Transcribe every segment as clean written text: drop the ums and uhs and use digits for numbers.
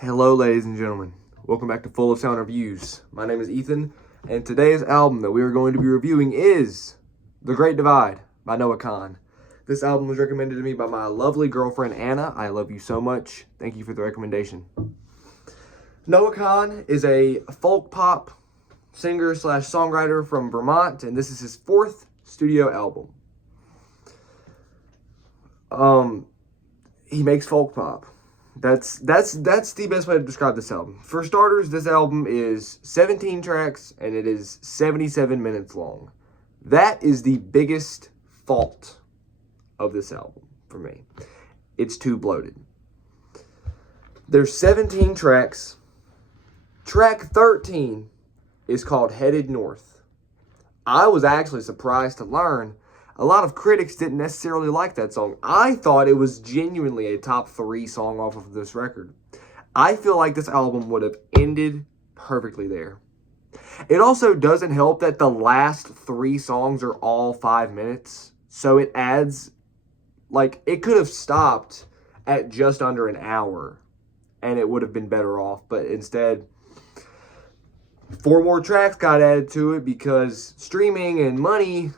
Hello, ladies and gentlemen. Welcome back to Full of Sound Reviews. My name is Ethan, and today's album that we are going to be reviewing is The Great Divide by Noah Kahan. This album was recommended to me by my lovely girlfriend, Anna. I love you so much. Thank you for the recommendation. Noah Kahan is a folk pop singer/songwriter from Vermont, and this is his fourth studio album. He makes folk pop. That's the best way to describe this album. For starters, this album is 17 tracks and it is 77 minutes long. That is the biggest fault of this album for me. It's too bloated. There's 17 tracks. Track 13 is called Headed North. I was actually surprised to learn a lot of critics didn't necessarily like that song. I thought it was genuinely a top 3 song off of this record. I feel like this album would have ended perfectly there. It also doesn't help that the last 3 songs are all 5 minutes. So it adds, it could have stopped at just under an hour and it would have been better off. But instead, 4 more tracks got added to it because streaming and money,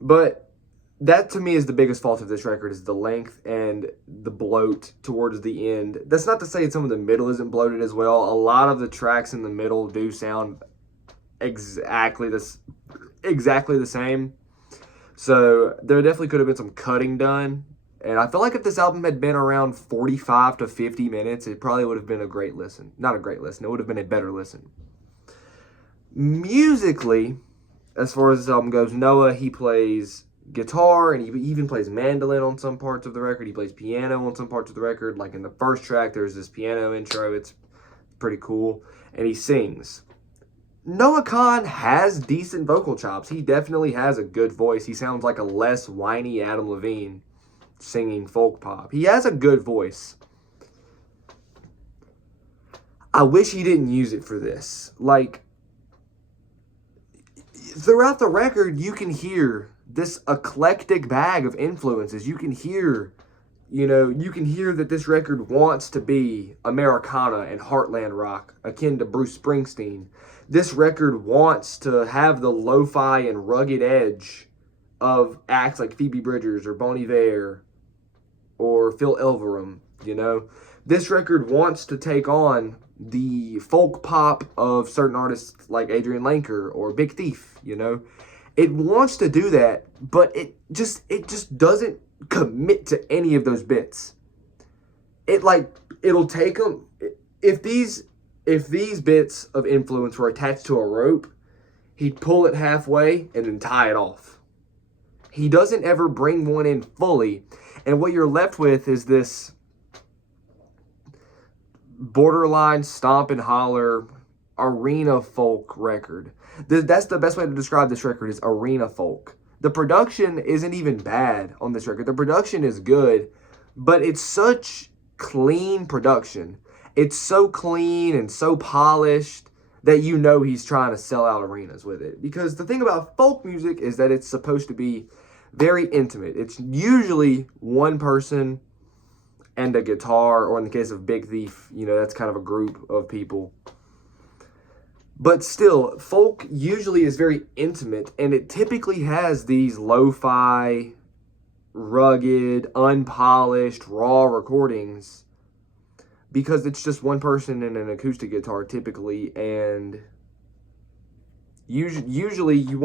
but that to me is the biggest fault of this record, is the length and the bloat towards the end. That's not to say some of the middle isn't bloated as well. A lot of the tracks in the middle do sound exactly the same. So there definitely could have been some cutting done. And I feel like if this album had been around 45 to 50 minutes, it probably would have been a great listen. Not a great listen. It would have been a better listen. Musically, as far as this album goes, Noah, he plays guitar and he even plays mandolin on some parts of the record. He plays piano on some parts of the record. Like in the first track, there's this piano intro. It's pretty cool. And he sings. Noah Kahan has decent vocal chops. He definitely has a good voice. He sounds like a less whiny Adam Levine singing folk pop. He has a good voice. I wish he didn't use it for this. Throughout the record, you can hear this eclectic bag of influences. You can hear that this record wants to be Americana and heartland rock, akin to Bruce Springsteen. This record wants to have the lo-fi and rugged edge of acts like Phoebe Bridgers or Bon Iver or Phil Elverum, This record wants to take on the folk pop of certain artists like Adrian Lanker or Big Thief, It wants to do that, but it just doesn't commit to any of those bits. It'll take them, if these bits of influence were attached to a rope, he'd pull it halfway and then tie it off. He doesn't ever bring one in fully, and what you're left with is this borderline stomp-and-holler arena folk record. That's the best way to describe this record, is arena folk. The production isn't even bad on this record. The production is good, but it's such clean production. It's so clean and so polished that he's trying to sell out arenas with it. Because the thing about folk music is that it's supposed to be very intimate. It's usually one person and a guitar, or in the case of Big Thief, that's kind of a group of people. But still, folk usually is very intimate, and it typically has these lo-fi, rugged, unpolished, raw recordings because it's just one person and an acoustic guitar typically, and usually you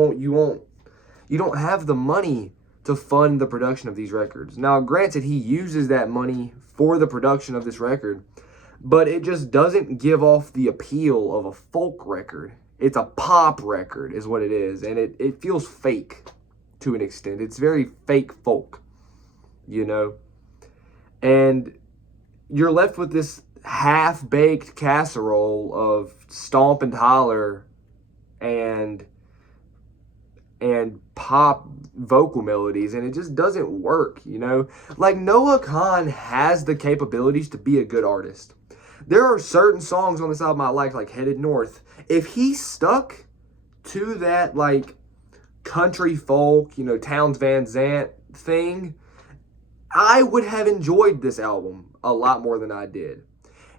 don't have the money to fund the production of these records. Now, granted, he uses that money for the production of this record, but it just doesn't give off the appeal of a folk record. It's a pop record is what it is, and it feels fake to an extent. It's very fake folk, And you're left with this half-baked casserole of stomp-and-holler and pop vocal melodies, and it just doesn't work, Noah Kahan has the capabilities to be a good artist. There are certain songs on this album I like Headed North. If he stuck to that, country folk, Townes Van Zandt thing, I would have enjoyed this album a lot more than I did.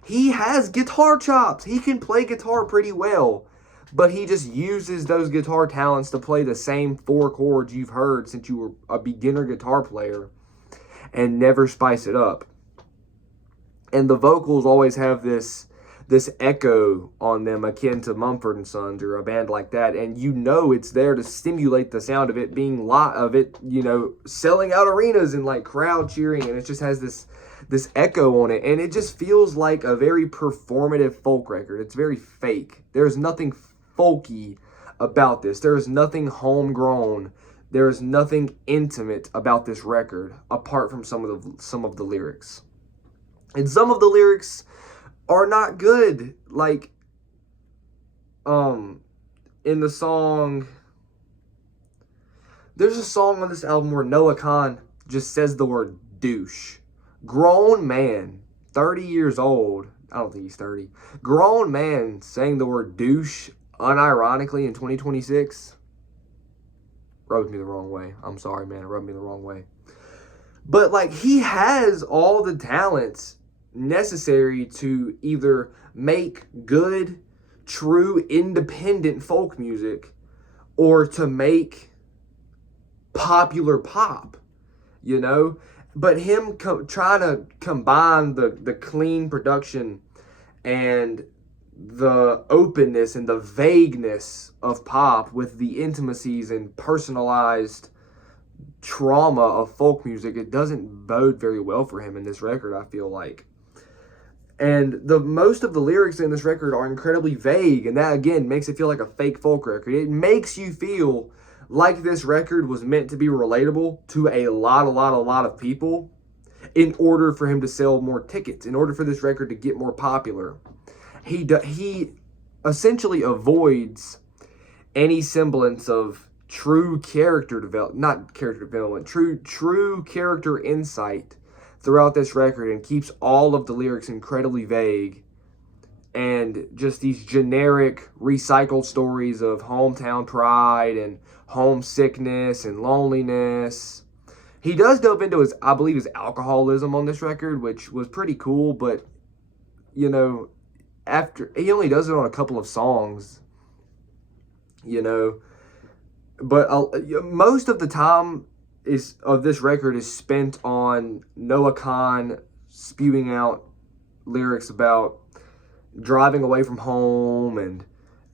He has guitar chops. He can play guitar pretty well, but he just uses those guitar talents to play the same 4 chords you've heard since you were a beginner guitar player and never spice it up. And the vocals always have this echo on them akin to Mumford & Sons or a band like that, and you know it's there to stimulate the sound of it being selling out arenas and like crowd cheering, and it just has this echo on it, and it just feels like a very performative folk record. It's very fake. There's nothing folky about this. There is nothing homegrown. There is nothing intimate about this record apart from some of the lyrics. And some of the lyrics are not good. Like, in the song, there's a song on this album where Noah Kahan just says the word douche. Grown man, 30 years old, I don't think he's 30, grown man saying the word douche unironically in 2026 rubs me the wrong way. I'm sorry, man, it rubbed me the wrong way. But, like, he has all the talents necessary to either make good, true, independent folk music or to make popular pop, you know? But him trying to combine the clean production and the openness and the vagueness of pop with the intimacies and personalized trauma of folk music, it doesn't bode very well for him in this record, I feel like. And most of the lyrics in this record are incredibly vague, and that again makes it feel like a fake folk record. It makes you feel like this record was meant to be relatable to a lot of people in order for him to sell more tickets, in order for this record to get more popular. He essentially avoids any semblance of true character development, true character insight throughout this record, and keeps all of the lyrics incredibly vague and just these generic recycled stories of hometown pride and homesickness and loneliness. He does delve into his alcoholism on this record, which was pretty cool, but after he only does it on a couple of songs, but most of the time of this record is spent on Noah Kahan spewing out lyrics about driving away from home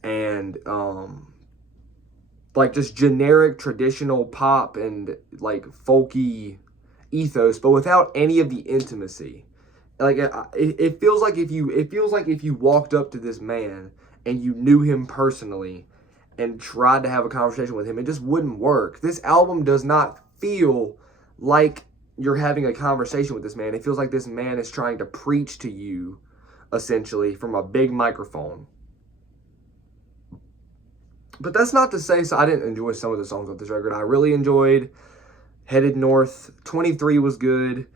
and like just generic traditional pop and like folky ethos, but without any of the intimacy. Like it feels like if you walked up to this man and you knew him personally and tried to have a conversation with him, it just wouldn't work. This album does not feel like you're having a conversation with this man. It feels like this man is trying to preach to you, essentially, from a big microphone. But that's not to say I didn't enjoy some of the songs on this record. I really enjoyed Headed North. 23 was good.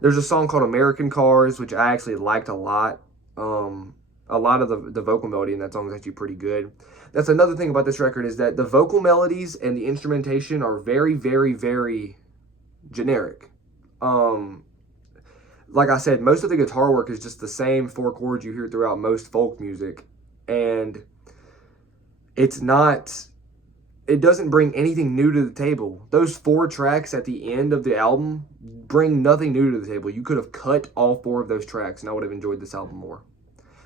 There's a song called American Cars, which I actually liked a lot. A lot of the vocal melody in that song is actually pretty good. That's another thing about this record, is that the vocal melodies and the instrumentation are very, very, very generic. Like I said, most of the guitar work is just the same 4 chords you hear throughout most folk music. And it doesn't bring anything new to the table. Those 4 tracks at the end of the album bring nothing new to the table. You could have cut all 4 of those tracks and I would have enjoyed this album more.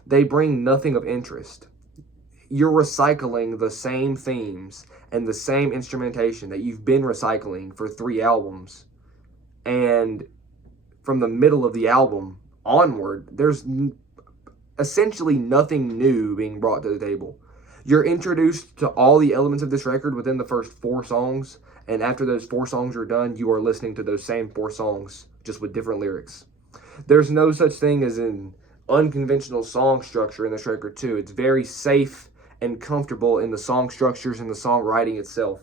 They bring nothing of interest. You're recycling the same themes and the same instrumentation that you've been recycling for 3 albums. And from the middle of the album onward, there's essentially nothing new being brought to the table. You're introduced to all the elements of this record within the first 4 songs, and after those 4 songs are done, you are listening to those same 4 songs, just with different lyrics. There's no such thing as an unconventional song structure in this record, too. It's very safe and comfortable in the song structures and the songwriting itself.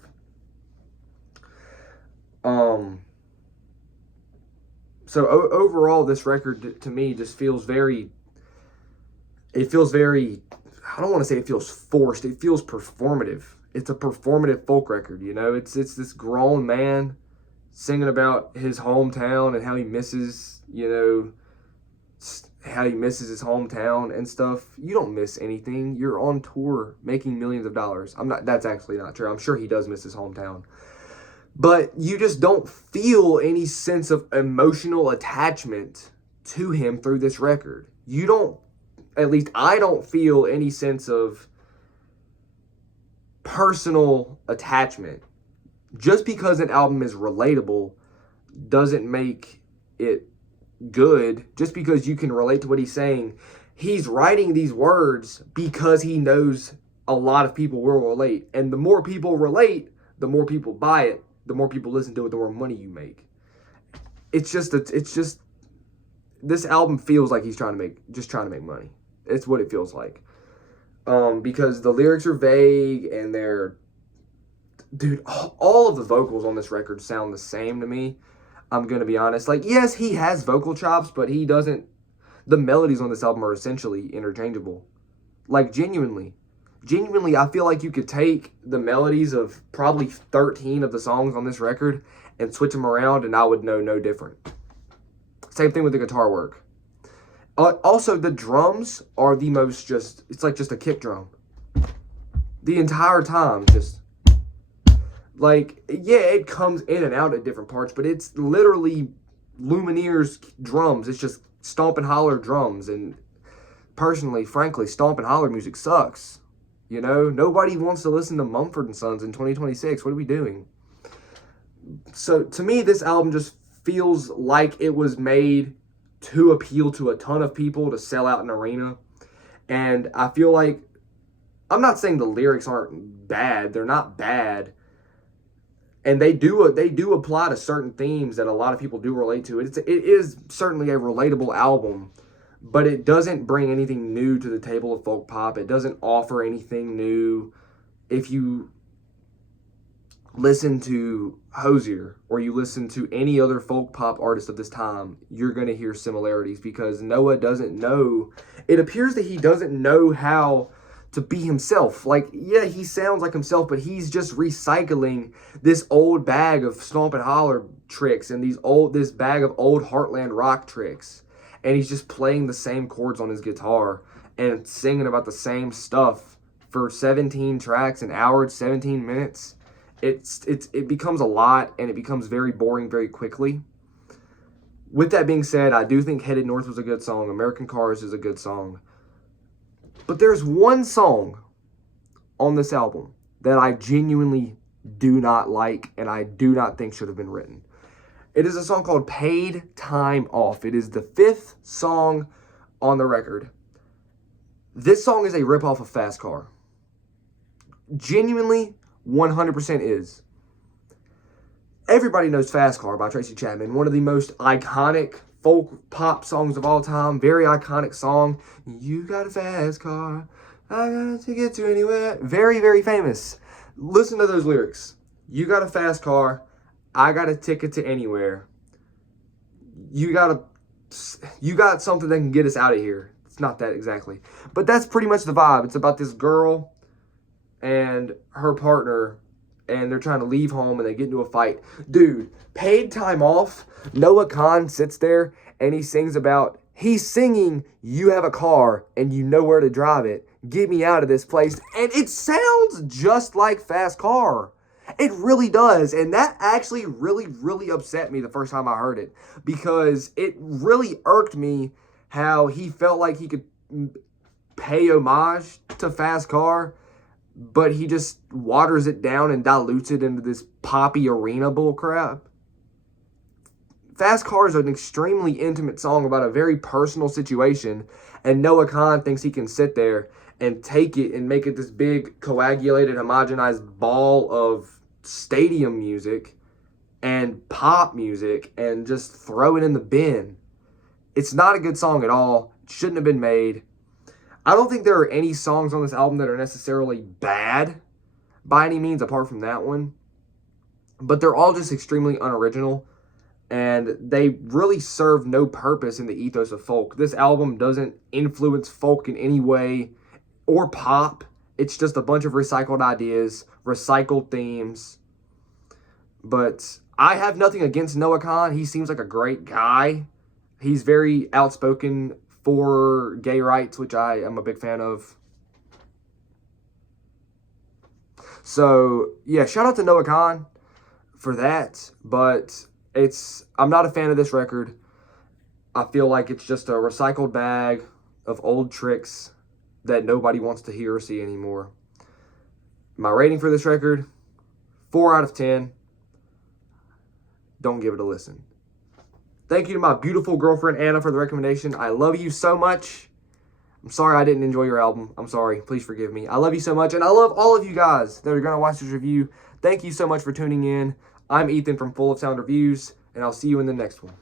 So overall, this record to me just feels very, I don't want to say it feels forced. It feels performative. It's a performative folk record, It's this grown man singing about his hometown and how he misses, how he misses his hometown and stuff. You don't miss anything. You're on tour making millions of dollars. That's actually not true. I'm sure he does miss his hometown. But you just don't feel any sense of emotional attachment to him through this record. You don't, at least I don't feel any sense of personal attachment. Just because an album is relatable doesn't make it good. Just because you can relate to what he's saying, he's writing these words because he knows a lot of people will relate. And the more people relate, the more people buy it, the more people listen to it, the more money you make. It's just this album feels like he's trying to make money. It's what it feels like. Because the lyrics are vague and dude, all of the vocals on this record sound the same to me. I'm going to be honest. Like, yes, he has vocal chops, but he doesn't. The melodies on this album are essentially interchangeable. Like, genuinely, I feel like you could take the melodies of probably 13 of the songs on this record and switch them around, and I would know no different. Same thing with the guitar work. Also, the drums are the most it's like just a kick drum. The entire time, just like, yeah, it comes in and out at different parts, but it's literally Lumineer's drums. It's just stomp-and-holler drums, and personally, frankly, stomp-and-holler music sucks. Nobody wants to listen to Mumford & Sons in 2026. What are we doing? So, to me, this album just feels like it was made to appeal to a ton of people, to sell out an arena. And I feel like, I'm not saying the lyrics aren't bad. They're not bad. And they do apply to certain themes that a lot of people do relate to. It is certainly a relatable album, but it doesn't bring anything new to the table of folk pop. It doesn't offer anything new. If you listen to Hozier or you listen to any other folk pop artist of this time, you're going to hear similarities because Noah doesn't know. It appears that he doesn't know how to be himself. Like, yeah, he sounds like himself, but he's just recycling this old bag of stomp and holler tricks and this bag of old Heartland rock tricks. And he's just playing the same chords on his guitar and singing about the same stuff for 17 tracks, an hour and 17 minutes. It becomes a lot, and it becomes very boring very quickly. With that being said, I do think Headed North was a good song. American Cars is a good song. But there's one song on this album that I genuinely do not like and I do not think should have been written. It is a song called Paid Time Off. It is the 5th song on the record. This song is a ripoff of Fast Car. Genuinely, 100% is. Everybody knows Fast Car by Tracy Chapman, one of the most iconic folk pop songs of all time. Very iconic song. You got a fast car, I got a ticket to anywhere. Very, very famous. Listen to those lyrics. You got a fast car, I got a ticket to anywhere. You got something that can get us out of here. It's not that exactly, but that's pretty much the vibe. It's about this girl and her partner, and they're trying to leave home, and they get into a fight. Dude, Paid Time Off, Noah Kahan sits there, and he's singing, you have a car, and you know where to drive it. Get me out of this place. And it sounds just like Fast Car. It really does, and that actually really, really upset me the first time I heard it, because it really irked me how he felt like he could pay homage to Fast Car, but he just waters it down and dilutes it into this poppy arena bullcrap. Fast Car is an extremely intimate song about a very personal situation, and Noah Kahan thinks he can sit there and take it and make it this big, coagulated, homogenized ball of stadium music and pop music and just throw it in the bin. It's not a good song at all. It shouldn't have been made. I don't think there are any songs on this album that are necessarily bad by any means apart from that one, but they're all just extremely unoriginal, and they really serve no purpose in the ethos of folk. This album doesn't influence folk in any way or pop. It's just a bunch of recycled ideas, recycled themes. But I have nothing against Noah Kahan. He seems like a great guy. He's very outspoken for gay rights, which I am a big fan of. So, yeah, shout out to Noah Kahan for that. But I'm not a fan of this record. I feel like it's just a recycled bag of old tricks that nobody wants to hear or see anymore. My rating for this record, 4 out of 10. Don't give it a listen. Thank you to my beautiful girlfriend Anna for the recommendation. I love you so much. I'm sorry I didn't enjoy your album. I'm sorry. Please forgive me. I love you so much, and I love all of you guys that are going to watch this review. Thank you so much for tuning in. I'm Ethan from Full of Sound Reviews, and I'll see you in the next one.